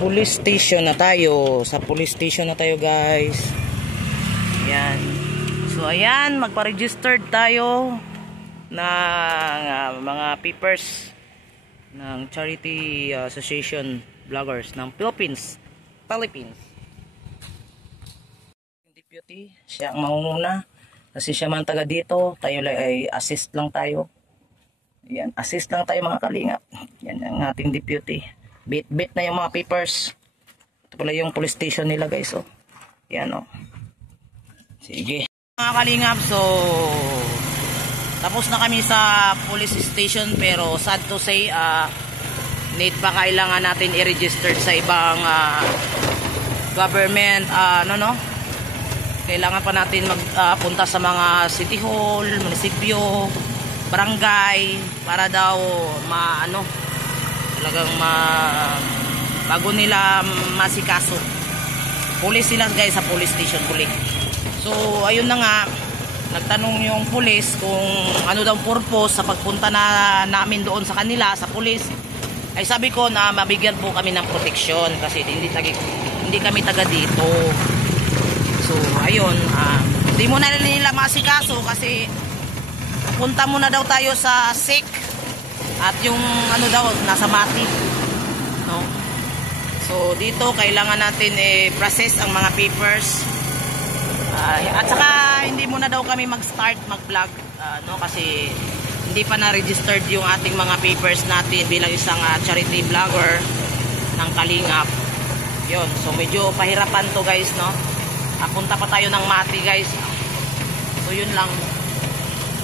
Police station na tayo. Sa police station na tayo, guys. Ayan. So, ayan. Magpa-registered tayo ng mga papers ng Charity Association Vloggers ng Philippines. Deputy, siya ang mangunguna. Kasi siya man taga dito. Tayo ay assist lang tayo. Ayan. Assist lang tayo, mga kalingap. Yan ang ating deputy. Bit na yung mga papers. Ito pala yung police station nila, guys. Oh. Yan, oh. Sige. Mga kalingap, so tapos na kami sa police station, pero sad to say, need pa kailangan natin i-register sa ibang government, kailangan pa natin magpunta sa mga city hall, munisipyo, barangay, para daw talagang bago nila masikaso. Police sila, guys, sa police station, police. So ayun na nga, nagtanong yung police kung ano daw purpose sa pagpunta namin doon sa kanila, sa police. Ay sabi ko na mabigyan po kami ng proteksyon kasi hindi kami taga dito. So ayun, hindi mo na nila masikaso kasi punta muna daw tayo sa SIC at yung nasa Mati, no? So dito kailangan natin process ang mga papers. At saka hindi muna daw kami mag-start mag-vlog, kasi hindi pa na-registered yung ating mga papers natin bilang isang charity vlogger ng Kalingap. Yun, so medyo pahirapan to, guys, no? Punta pa tayo ng Mati, guys. So yun lang.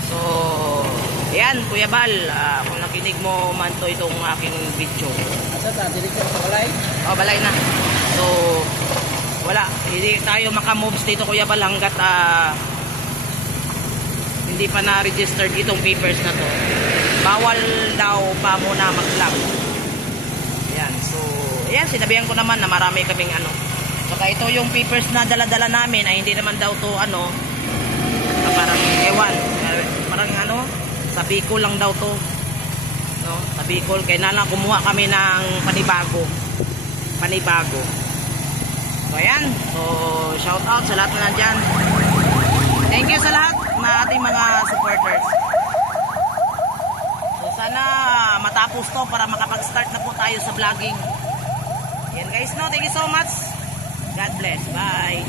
So ayan, Kuya Bal, kung nakinig mo man to itong aking video. Asa ta, dili ka sa balay? Oh, balay na. So wala, hindi tayo makamoves dito, Kuya Bal, hanggat hindi pa na-registered itong papers na to. Bawal daw pa muna mag-vlog. Ayan, so ayan, sinabihan ko naman na marami kaming saka ito yung papers na dala-dala namin ay hindi naman daw to parang ewan, parang sa Bicol lang daw to, no? Sa Bicol, kaya na lang kumuha kami ng panibago. So ayan, so shout out sa lahat na nandyan. Thank you sa lahat na ating mga supporters. So sana matapos to para makapag-start na po tayo sa vlogging. Yan, guys, no, thank you so much. God bless, bye.